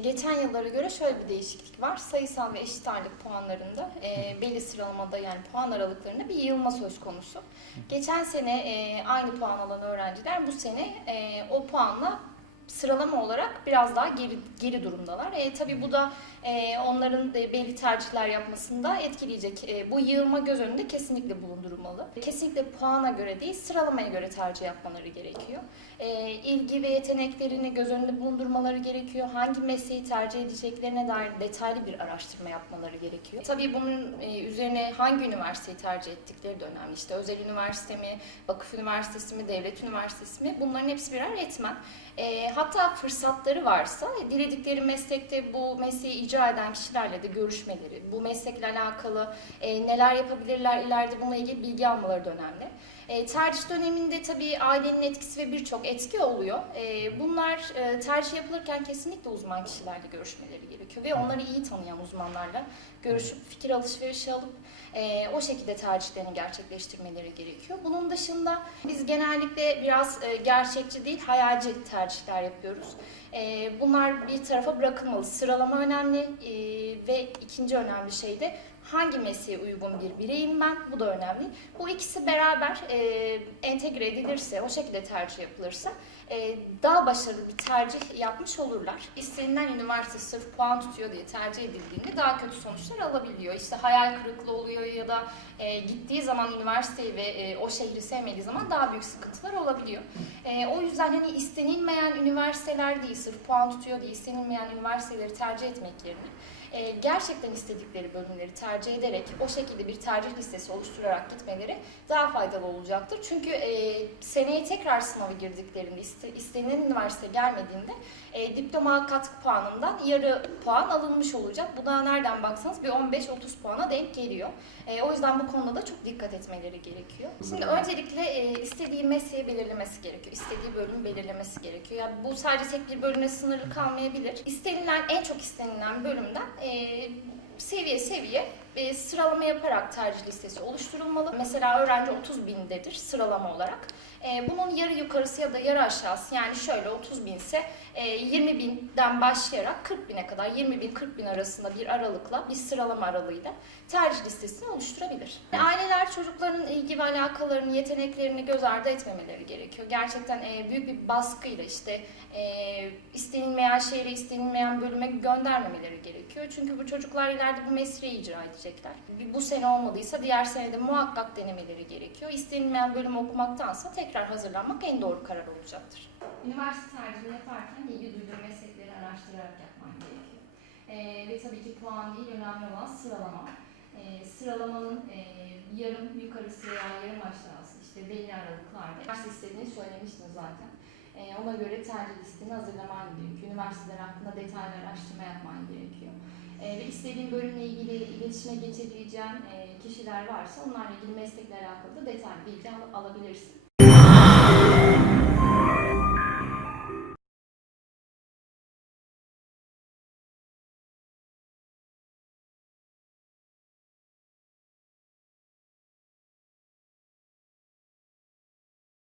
Geçen yıllara göre şöyle bir değişiklik var. Sayısal ve eşit ağırlık puanlarında e, belli sıralamada yani puan aralıklarında bir yığılma söz konusu. Geçen sene e, aynı puan alan öğrenciler bu sene e, o puanla sıralama olarak biraz daha geri, geri durumdalar. E, tabii bu da e, onların da belli tercihler yapmasında etkileyecek. E, bu yığılma göz önünde kesinlikle bulundurulmalı. Kesinlikle puana göre değil, sıralamaya göre tercih yapmaları gerekiyor. E, ilgi ve yeteneklerini göz önünde bulundurmaları gerekiyor. Hangi mesleği tercih edeceklerine dair detaylı bir araştırma yapmaları gerekiyor. Tabii bunun e, üzerine hangi üniversiteyi tercih ettikleri de önemli. İşte özel üniversite mi, vakıf üniversitesi mi, devlet üniversitesi mi bunların hepsi birer etmen. E, hatta fırsatları varsa e, diledikleri meslekte bu mesleği icra eden kişilerle de görüşmeleri, bu meslekle alakalı e, neler yapabilirler ileride bununla ilgili bilgi almaları da önemli. E, tercih döneminde tabii ailenin etkisi ve birçok etki oluyor. E, bunlar e, tercih yapılırken kesinlikle uzman kişilerle görüşmeleri gerekiyor ve onları iyi tanıyan uzmanlarla görüşüp fikir alışverişi alıp e, o şekilde tercihlerini gerçekleştirmeleri gerekiyor. Bunun dışında biz genellikle biraz e, gerçekçi değil, hayalci tercihler yapıyoruz. E, bunlar bir tarafa bırakılmalı. Sıralama önemli e, ve ikinci önemli şey de hangi mesleğe uygun bir bireyim ben? Bu da önemli. Bu ikisi beraber e, entegre edilirse, o şekilde tercih yapılırsa daha başarılı bir tercih yapmış olurlar. İstenilen üniversite sırf puan tutuyor diye tercih edildiğinde daha kötü sonuçlar alabiliyor. İşte hayal kırıklığı oluyor ya da e, gittiği zaman üniversiteyi ve e, o şehri sevmediği zaman daha büyük sıkıntılar olabiliyor. E, o yüzden hani istenilmeyen üniversiteler değil, sırf puan tutuyor diye istenilmeyen üniversiteleri tercih etmek yerine e, gerçekten istedikleri bölümleri tercih ederek o şekilde bir tercih listesi oluşturarak gitmeleri daha faydalı olacaktır. Çünkü e, seneye tekrar sınava girdiklerinde istenilen üniversite gelmediğinde e, diploma katkı puanından yarı puan alınmış olacak. Bu da nereden baksanız bir 15-30 puana denk geliyor. E, o yüzden bu konuda da çok dikkat etmeleri gerekiyor. Şimdi öncelikle e, istediği mesleği belirlemesi gerekiyor. İstediği bölümü belirlemesi gerekiyor. Yani bu sadece tek bir bölüme sınırlı kalmayabilir. İstenilen, en çok istenilen bölümden e, seviye seviye e, sıralama yaparak tercih listesi oluşturulmalı. Mesela öğrenci 30 bindedir sıralama olarak. E, bunun yarı yukarısı ya da yarı aşağısı yani şöyle 30 bin ise e, 20 binden başlayarak 40 bine kadar 20 bin 40 bin arasında bir aralıkla bir sıralama aralığıyla tercih listesini oluşturabilir. Aileler çocukların ilgi ve alakalarını, yeteneklerini göz ardı etmemeleri gerekiyor. Gerçekten e, büyük bir baskıyla işte e, istenilmeyen şehre, istenilmeyen bölüme göndermemeleri gerekiyor. Çünkü bu çocuklar ileride bu mesleği icra edecekler. Bu sene olmadıysa diğer senede muhakkak denemeleri gerekiyor. İstenilmeyen bölümü okumaktansa tekrar hazırlanmak en doğru karar olacaktır. Üniversite tercihini yaparken ilgi duyduğun meslekleri araştırarak yapman gerekiyor. Ee, ve tabii ki puan değil, önemli olan sıralama. Ee, sıralamanın e, yarım yukarısı veya yarım aşağısı işte belli aralıklarda. Üniversite istediğini söylemiştin zaten. Ee, ona göre tercih listeni hazırlaman gerekiyor. Üniversiteler hakkında detaylı araştırma yapman gerekiyor. Ee, ve istediğin bölümle ilgili iletişime geçebileceğin kişiler varsa onlarla ilgili meslekle alakalı da detaylı bilgi al- alabilirsin.